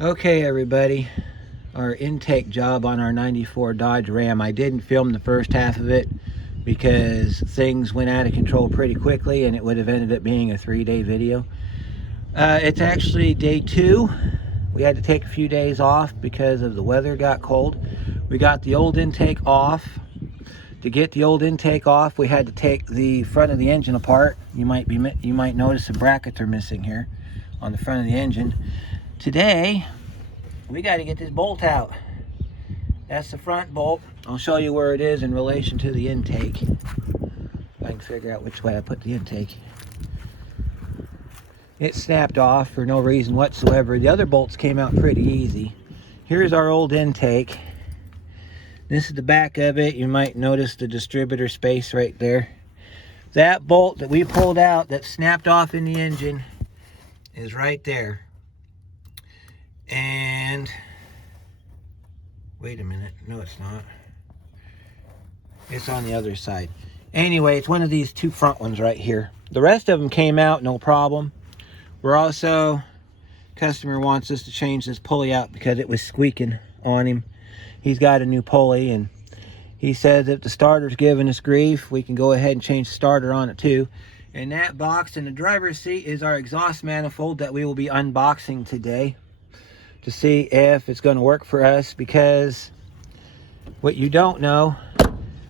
Okay, everybody, our intake job on our 94 Dodge Ram. I didn't film the first half of it because things went out of control pretty quickly and it would have ended up being a 3-day video. It's actually day 2. We had to take a few days off because of the weather got cold. We got the old intake off. To get the old intake off, we had to take the front of the engine apart. You might notice the brackets are missing here on the front of the engine. Today, we got to get this bolt out. That's the front bolt. I'll show you where it is in relation to the intake. If I can figure out which way I put the intake. It snapped off for no reason whatsoever. The other bolts came out pretty easy. Here's our old intake. This is the back of it. You might notice the distributor space right there. That bolt that we pulled out that snapped off in the engine is right there. And wait a minute, no it's not. It's on the other side. Anyway, it's one of these two front ones right here. The rest of them came out no problem. We're also, customer wants us to change this pulley out because it was squeaking on him. He's got a new pulley and he says if the starter's giving us grief, we can go ahead and change the starter on it too. And that box in the driver's seat is our exhaust manifold that we will be unboxing today to see if it's going to work for us, because what you don't know,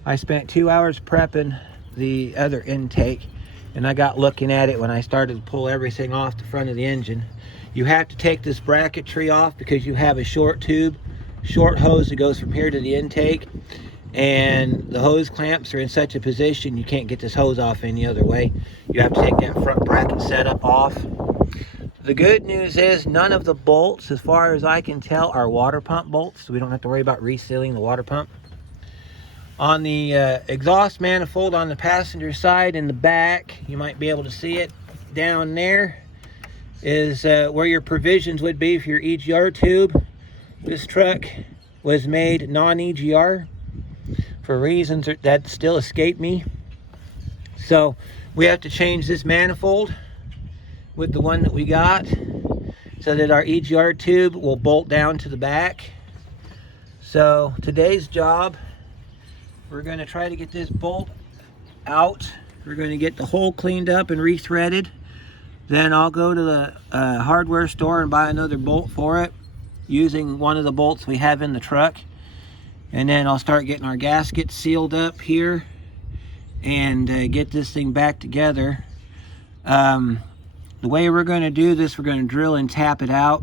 I spent 2 hours prepping the other intake and I got looking at it when I started to pull everything off the front of the engine. You have to take this bracketry off because you have a short tube, short hose that goes from here to the intake, and the hose clamps are in such a position you can't get this hose off any other way. You have to take that front bracket setup off. The good news is none of the bolts, as far as I can tell, are water pump bolts, so we don't have to worry about resealing the water pump. On the exhaust manifold on the passenger side in the back, you might be able to see it down there, is where your provisions would be for your EGR tube. This truck was made non-EGR for reasons that still escape me. So we have to change this manifold with the one that we got so that our EGR tube will bolt down to the back. So today's job, we're going to try to get this bolt out. We're going to get the hole cleaned up and rethreaded. Then I'll go to the hardware store and buy another bolt for it using one of the bolts we have in the truck. And then I'll start getting our gasket sealed up here and get this thing back together. The way we're going to do this, we're going to drill and tap it out.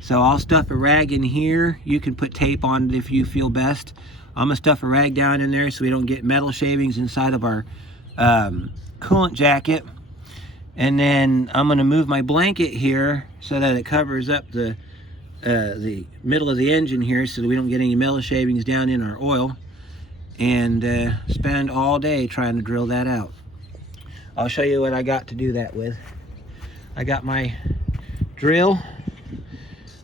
So I'll stuff a rag in here. You can put tape on it if you feel best. I'm going to stuff a rag down in there so we don't get metal shavings inside of our coolant jacket. And then I'm going to move my blanket here so that it covers up the middle of the engine here so that we don't get any metal shavings down in our oil. And spend all day trying to drill that out. I'll show you what I got to do that with. I got my drill,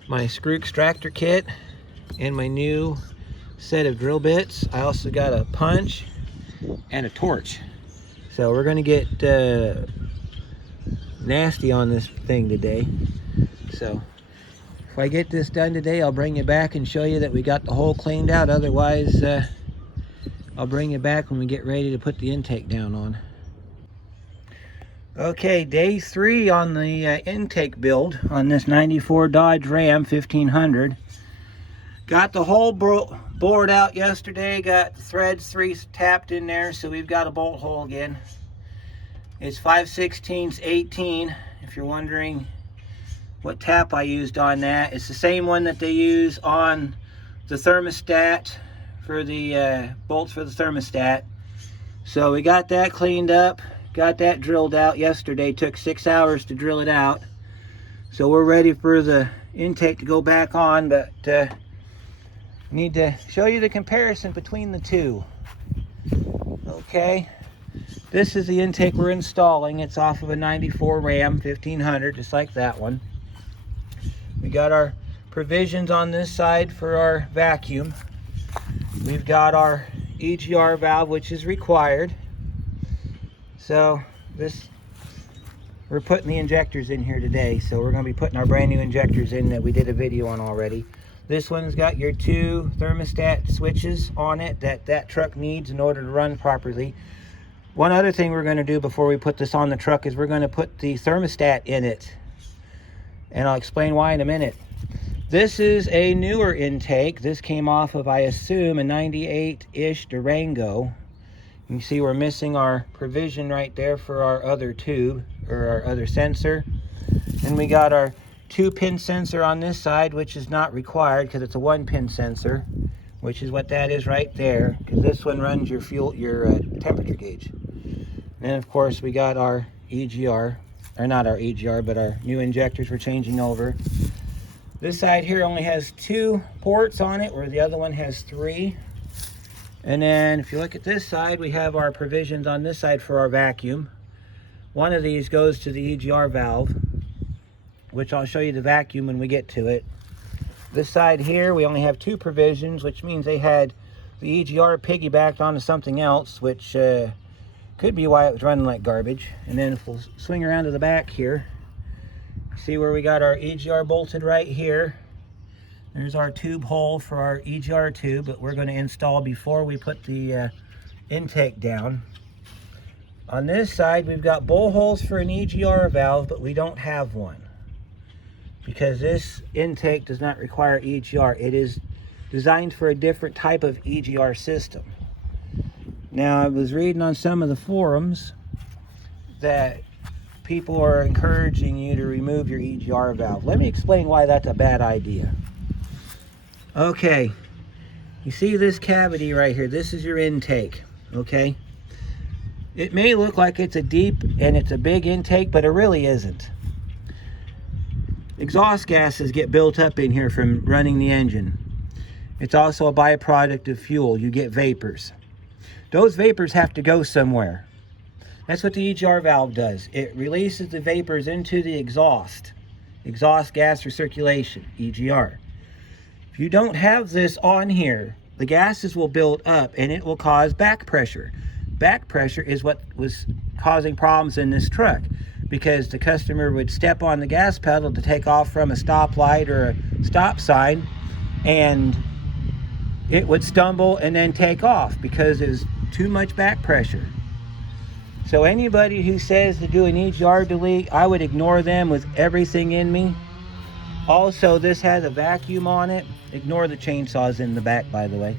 my screw extractor kit, and my new set of drill bits. I also got a punch and a torch. So we're going to get nasty on this thing today. So if I get this done today, I'll bring you back and show you that we got the hole cleaned out. Otherwise, I'll bring you back when we get ready to put the intake down on. Okay, day 3 on the intake build on this 94 Dodge Ram 1500. Got the hole bored out yesterday, got the threads 3 tapped in there, so we've got a bolt hole again. It's 5/16 18, if you're wondering what tap I used on that. It's the same one that they use on the thermostat for the bolts for the thermostat. So we got that cleaned up. Got that drilled out yesterday. Took 6 hours to drill it out. So we're ready for the intake to go back on, but need to show you the comparison between the two. Okay, this is the intake we're installing. It's off of a 94 Ram 1500, just like that one. We got our provisions on this side for our vacuum. We've got our EGR valve, which is required. So this we're putting the injectors in here today. So we're going to be putting our brand new injectors in that we did a video on already. This one's got your 2 thermostat switches on it that truck needs in order to run properly. One other thing we're going to do before we put this on the truck is we're going to put the thermostat in it. And I'll explain why in a minute. This is a newer intake. This came off of, I assume, a 98-ish Durango. You can see we're missing our provision right there for our other tube, or our other sensor. And we got our 2-pin sensor on this side, which is not required because it's a 1-pin sensor, which is what that is right there, because this one runs your fuel, your temperature gauge. And of course we got our EGR, or not our EGR, but our new injectors we're changing over. This side here only has 2 ports on it, where the other one has 3. And then if you look at this side, we have our provisions on this side for our vacuum. One of these goes to the EGR valve, which I'll show you the vacuum when we get to it. This side here, we only have 2 provisions, which means they had the EGR piggybacked onto something else, which could be why it was running like garbage. And then if we'll swing around to the back here, see where we got our EGR bolted right here. There's our tube hole for our EGR tube that we're going to install before we put the intake down. On this side, we've got bowl holes for an EGR valve, but we don't have one because this intake does not require EGR. It is designed for a different type of EGR system. Now, I was reading on some of the forums that people are encouraging you to remove your EGR valve. Let me explain why that's a bad idea. Okay, you see this cavity right here? This is your intake, okay? It may look like it's a deep and it's a big intake, but it really isn't. Exhaust gases get built up in here from running the engine. It's also a byproduct of fuel. You get vapors. Those vapors have to go somewhere. That's what the EGR valve does. It releases the vapors into the exhaust gas recirculation, EGR. If you don't have this on here, the gases will build up and it will cause back pressure. Back pressure is what was causing problems in this truck, because the customer would step on the gas pedal to take off from a stoplight or a stop sign, and it would stumble and then take off because there's too much back pressure. So anybody who says to do an EGR delete, I would ignore them with everything in me. Also, this has a vacuum on it. Ignore the chainsaws in the back, by the way.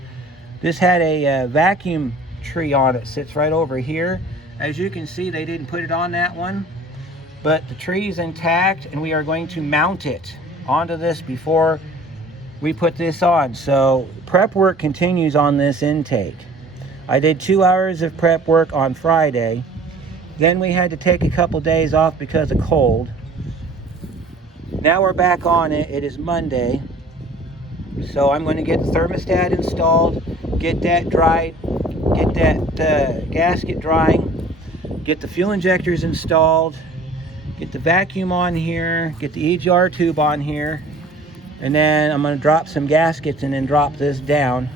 This had a vacuum tree on it, sits right over here. As you can see, they didn't put it on that one, but the tree is intact, and we are going to mount it onto this before we put this on. So prep work continues on this intake. I did 2 hours of prep work on Friday. Then we had to take a couple days off because of cold. Now we're back on it. It is Monday. So I'm going to get the thermostat installed, get that dried, get that gasket drying, get the fuel injectors installed, get the vacuum on here, get the EGR tube on here, and then I'm going to drop some gaskets and then drop this down.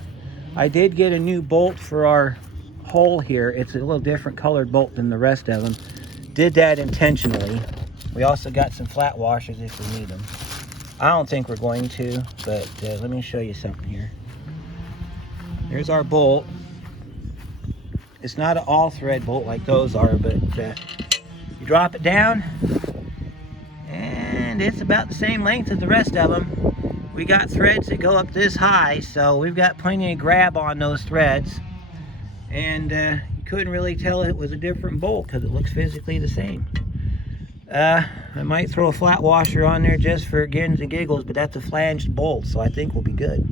I did get a new bolt for our hole here. It's a little different colored bolt than the rest of them. Did that intentionally. We also got some flat washers if we need them. I don't think we're going to, but let me show you something here. There's our bolt. It's not an all thread bolt like those are, but you drop it down and it's about the same length as the rest of them. We got threads that go up this high, so we've got plenty of grab on those threads. And you couldn't really tell it was a different bolt because it looks physically the same. I might throw a flat washer on there just for giggles and giggles, but that's a flanged bolt, so I think we'll be good.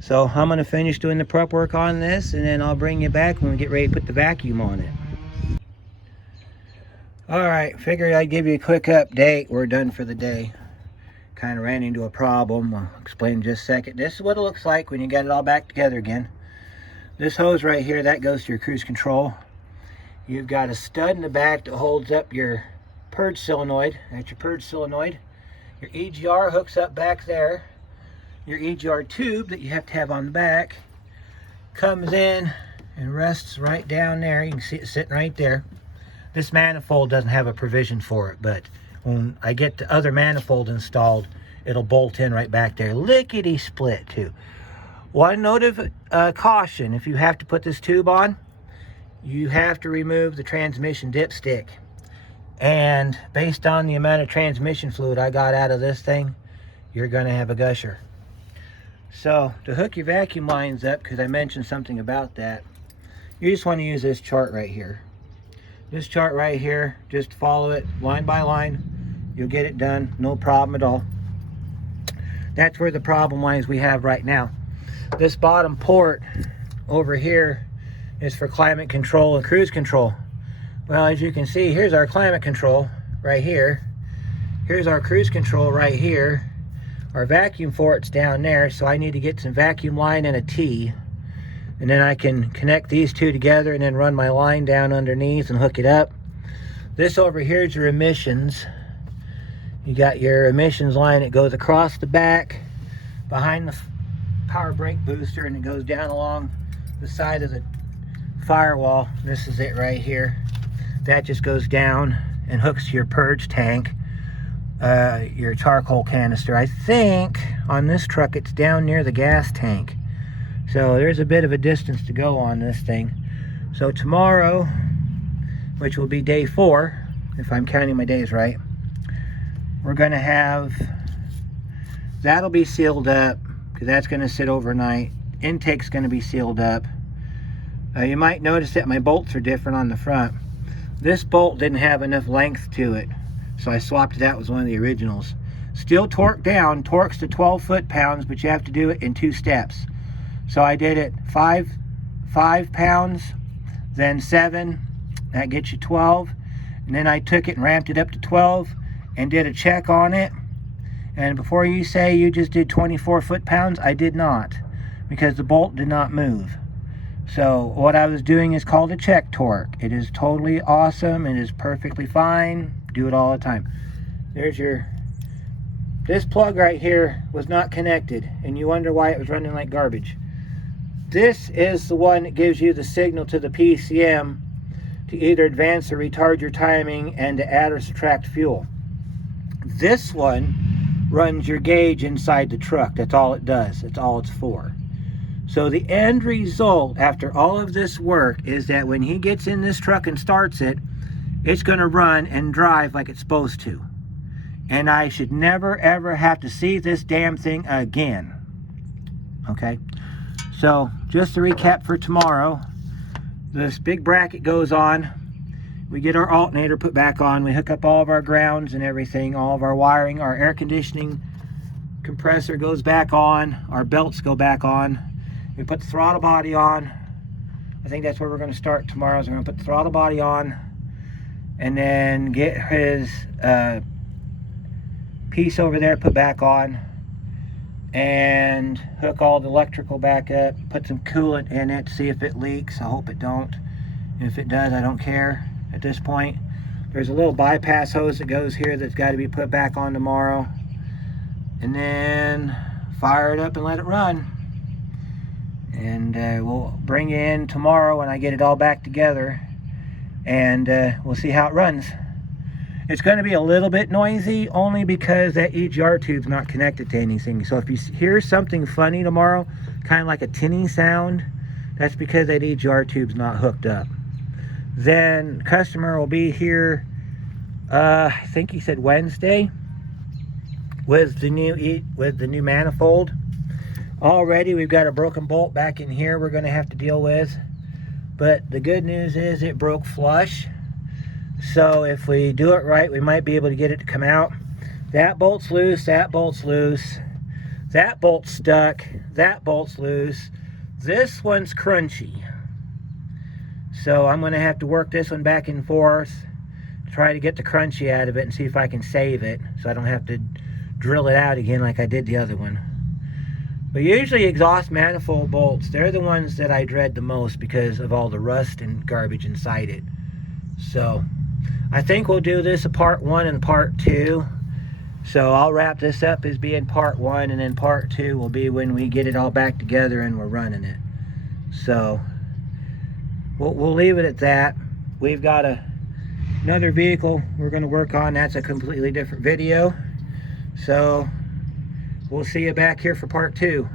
So I'm going to finish doing the prep work on this, and then I'll bring you back when we get ready to put the vacuum on it. Alright, figured I'd give you a quick update. We're done for the day. Kind of ran into a problem. I'll explain in just a second. This is what it looks like when you get it all back together again. This hose right here, that goes to your cruise control. You've got a stud in the back that holds up your purge solenoid. That's your purge solenoid. Your EGR hooks up back there. Your EGR tube that you have to have on the back comes in and rests right down there. You can see it sitting right there. This manifold doesn't have a provision for it, but when I get the other manifold installed, it'll bolt in right back there. Lickety split too. One note of caution: if you have to put this tube on, you have to remove the transmission dipstick. And based on the amount of transmission fluid I got out of this thing, you're going to have a gusher. So to hook your vacuum lines up, because I mentioned something about that, you just want to use this chart right here. This chart right here, just follow it line by line. You'll get it done, no problem at all. That's where the problem lies we have right now. This bottom port over here is for climate control and cruise control. Well, as you can see, here's our climate control right here. Here's our cruise control right here. Our vacuum port's down there, so I need to get some vacuum line and a T. And then I can connect these two together and then run my line down underneath and hook it up. This over here is your emissions. You got your emissions line. It goes across the back behind the power brake booster, and it goes down along the side of the firewall. This is it right here. That just goes down and hooks to your purge tank, your charcoal canister. I think on this truck it's down near the gas tank. So there's a bit of a distance to go on this thing. So tomorrow, which will be day 4, if I'm counting my days right, we're going to have, that'll be sealed up, because that's going to sit overnight. Intake's going to be sealed up. You might notice that my bolts are different on the front. This bolt didn't have enough length to it, so I swapped it out with one of the originals. Still torque down, torques to 12 foot-pounds, but you have to do it in 2 steps. So I did it 5 pounds, then 7, that gets you 12. And then I took it and ramped it up to 12 and did a check on it. And before you say you just did 24 foot-pounds, I did not, because the bolt did not move. So what I was doing is called a check torque. It is totally awesome. It is perfectly fine. Do it all the time. There's your, this plug right here was not connected, and you wonder why it was running like garbage. This is the one that gives you the signal to the PCM to either advance or retard your timing and to add or subtract fuel. This one runs your gauge inside the truck. That's all it does. That's all it's for. So the end result after all of this work is that when he gets in this truck and starts it, it's going to run and drive like it's supposed to. And I should never ever have to see this damn thing again. Okay? So just to recap for tomorrow, this big bracket goes on. We get our alternator put back on. We hook up all of our grounds and everything, all of our wiring. Our air conditioning compressor goes back on. Our belts go back on. We put the throttle body on. I think that's where we're going to start tomorrow. So we're going to put the throttle body on and then get his piece over there put back on and hook all the electrical back up, put some coolant in it, see if it leaks. I hope it don't. If it does, I don't care at this point. There's a little bypass hose that goes here that's got to be put back on tomorrow, and then fire it up and let it run. And we'll bring you in tomorrow when I get it all back together, and we'll see how it runs. It's going to be a little bit noisy, only because that EGR tube's not connected to anything. So if you hear something funny tomorrow, kind of like a tinny sound, that's because that EGR tube's not hooked up. Then customer will be here, I think he said Wednesday, with the new manifold. Already we've got a broken bolt back in here we're going to have to deal with. But the good news is it broke flush. So if we do it right, we might be able to get it to come out. That bolt's loose, that bolt's loose, that bolt's stuck, that bolt's loose. This one's crunchy. So I'm going to have to work this one back and forth, try to get the crunchy out of it and see if I can save it so I don't have to drill it out again like I did the other one. But usually exhaust manifold bolts, they're the ones that I dread the most because of all the rust and garbage inside it. So I think we'll do this a part 1 and part 2. So I'll wrap this up as being part 1, and then part 2 will be when we get it all back together and we're running it. So we'll leave it at that. We've got to another vehicle we're going to work on. That's a completely different video. So we'll see you back here for part 2.